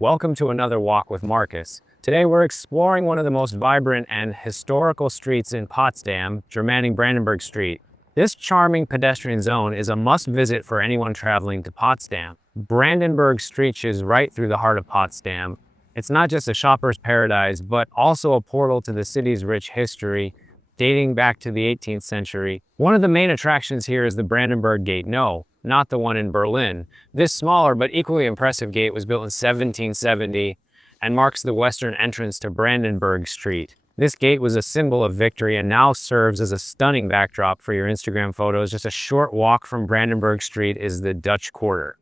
Welcome to another Walk with Markus. Today we're exploring one of the most vibrant and historical streets in Potsdam, Germanic Brandenburg Street. This charming pedestrian zone is a must-visit for anyone traveling to Potsdam. Brandenburg Street is right through the heart of Potsdam. It's not just a shopper's paradise, but also a portal to the city's rich history, dating back to the 18th century. One of the main attractions here is the Brandenburg Gate. No, not the one in Berlin. This smaller but equally impressive gate was built in 1770 and marks the western entrance to Brandenburg Street. This gate was a symbol of victory and now serves as a stunning backdrop for your Instagram photos. Just a short walk from Brandenburg Street is the Dutch Quarter.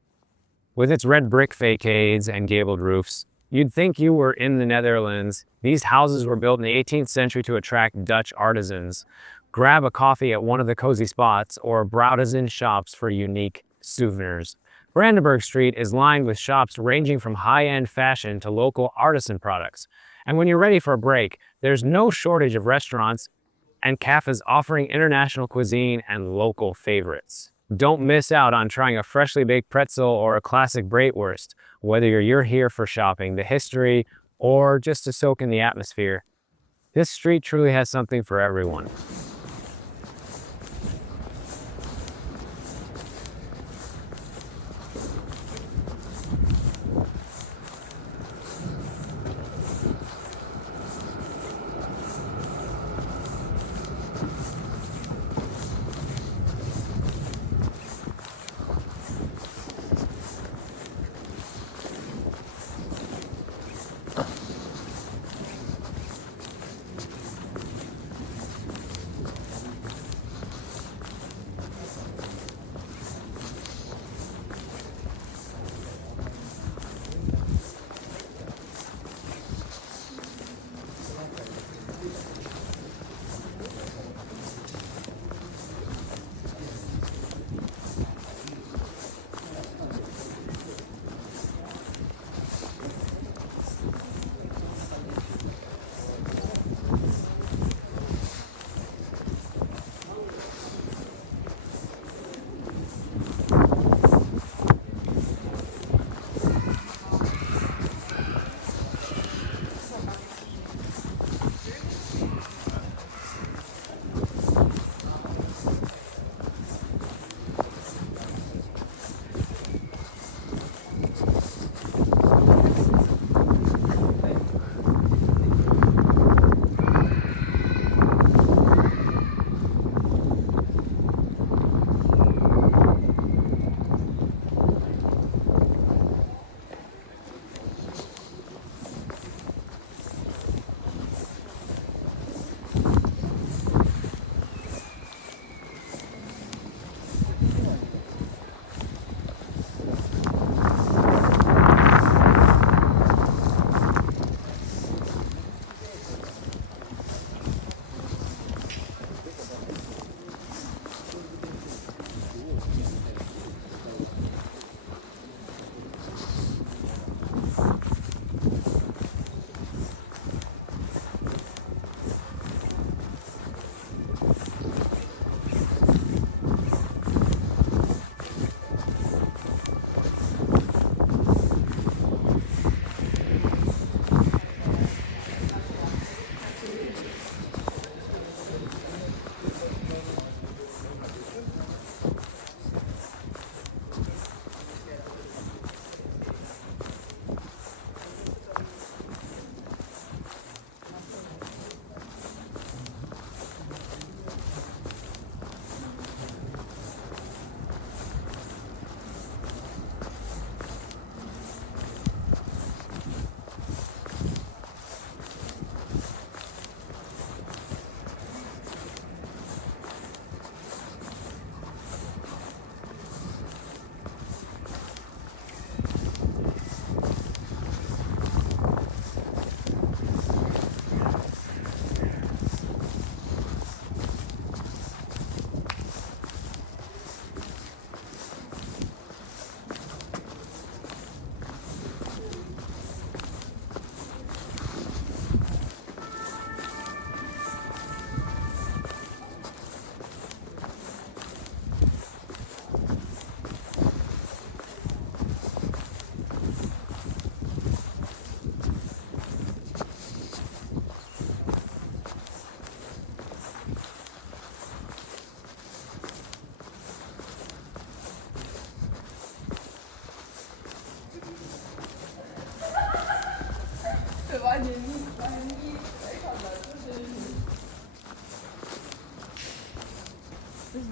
With its red brick facades and gabled roofs, you'd think you were in the Netherlands. These houses were built in the 18th century to attract Dutch artisans. Grab a coffee at one of the cozy spots or browse in shops for unique souvenirs. Brandenburg Street is lined with shops ranging from high-end fashion to local artisan products. And when you're ready for a break, there's no shortage of restaurants and cafes offering international cuisine and local favorites. Don't miss out on trying a freshly baked pretzel or a classic bratwurst. Whether you're here for shopping, the history, or just to soak in the atmosphere, this street truly has something for everyone.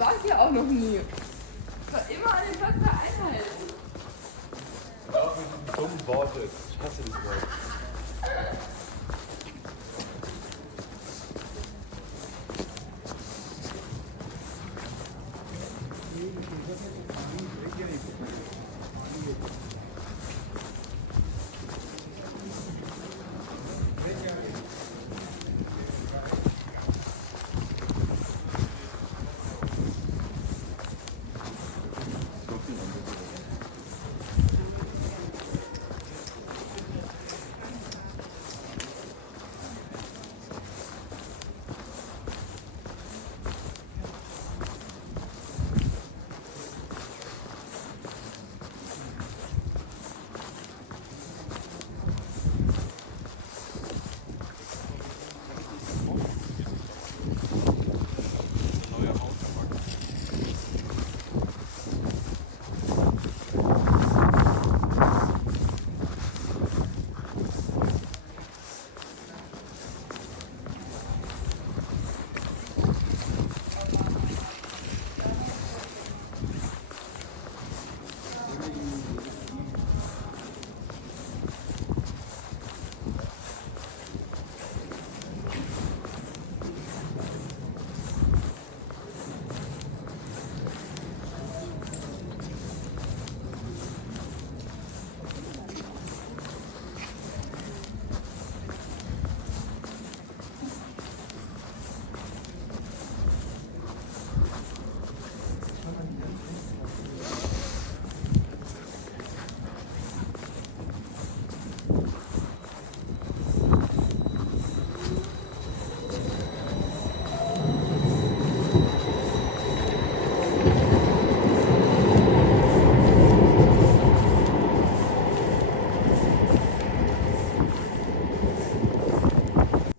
wart hier auch noch nie. Ich war immer an den Platz einhalten. Und auch mit diesen dummen Worte. Ich hasse das Wort.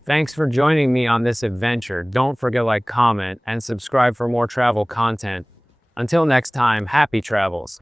Thanks for joining me on this adventure. Don't forget to like, comment, and subscribe for more travel content. Until next time, happy travels.